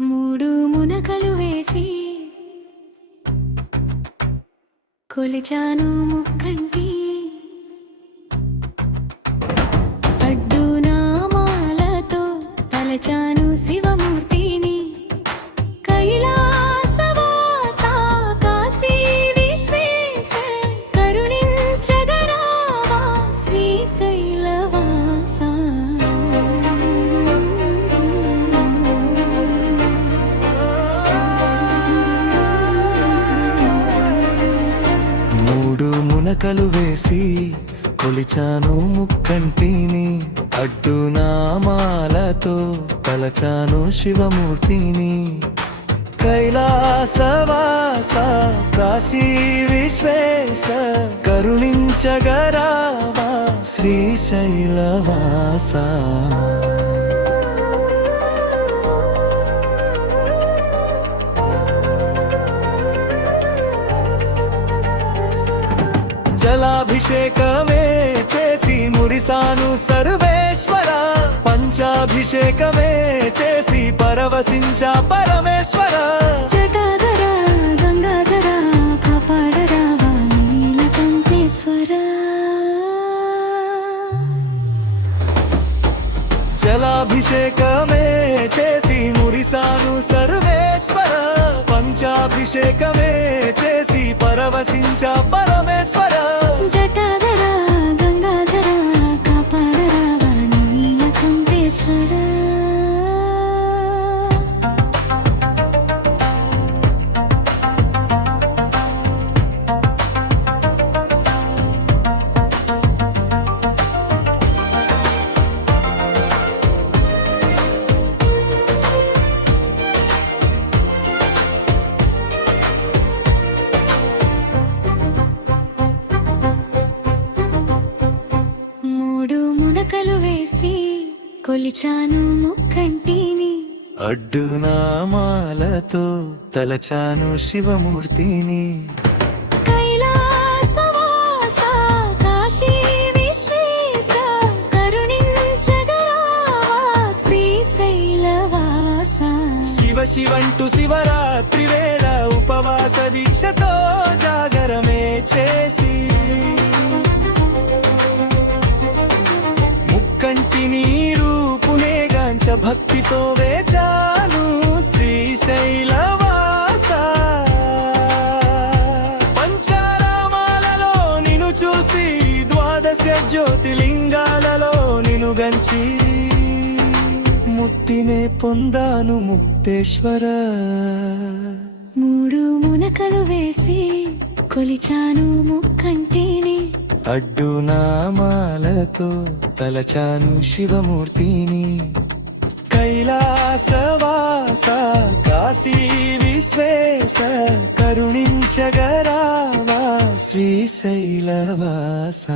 మూడు మునకలు వేసి కొలిచాను ముక్కంటి అడ్డు నామాలతో తలచాను శివమూర్తిని కైలాసవాస కాశీ విశ్వేశ కరుణించగరావా శ్రీశైలవాస మూడు మునకలు వేసి కొలిచాను ముక్కంటిని అడ్డు నామాలతో తలచాను శివమూర్తిని కైలాసవాస కాశీ విశ్వేశ కరుణించగరావా శ్రీశైలవాస జలాభిషేకమే చేసి మురిసాను సర్వేశ్వర పంచాభిషేకమే చేసి పరవశించా పరమేశ్వర జటాధర గంగాధర కాపాడరావా నీలకంఠేశ్వర జలాభిషేకమే చేసి మురిసాను సర్వేశ్వర పంచాభిషేకమే చేసి పరవశించా పరమేశ్వర జటాధర గంగాధర కాపాడరావా నీలకంఠేశ్వర మూడు మునకలు వేసి కొలిచాను ముక్కంటిని అడ్డు నామాలతో తలచాను శివమూర్తిని కైలాసవాస కాశీ విశ్వేశ కరుణించగరావా శ్రీశైలవాస శివ శివంటూ శివరాత్రి వేళ ఉపవాస దీక్షతో జాగరమే చేసి ముక్కంటిని రూపునేగాంచ భక్తితో వేచాను శ్రీశైలవాస పంచారామాలలో నిన్ను చూసి ద్వాదశ జ్యోతిలింగాలలో నిన్ను గంచి ముక్తినే పొందాను ముక్తేశ్వర మూడు మునకలు వేసి కొలిచాను ముక్కంటిని అడ్డు నామాలతో తలచాను శివమూర్తిని కైలాసవాస కాశీ విశ్వేశ కరుణించగరావా శ్రీశైలవాస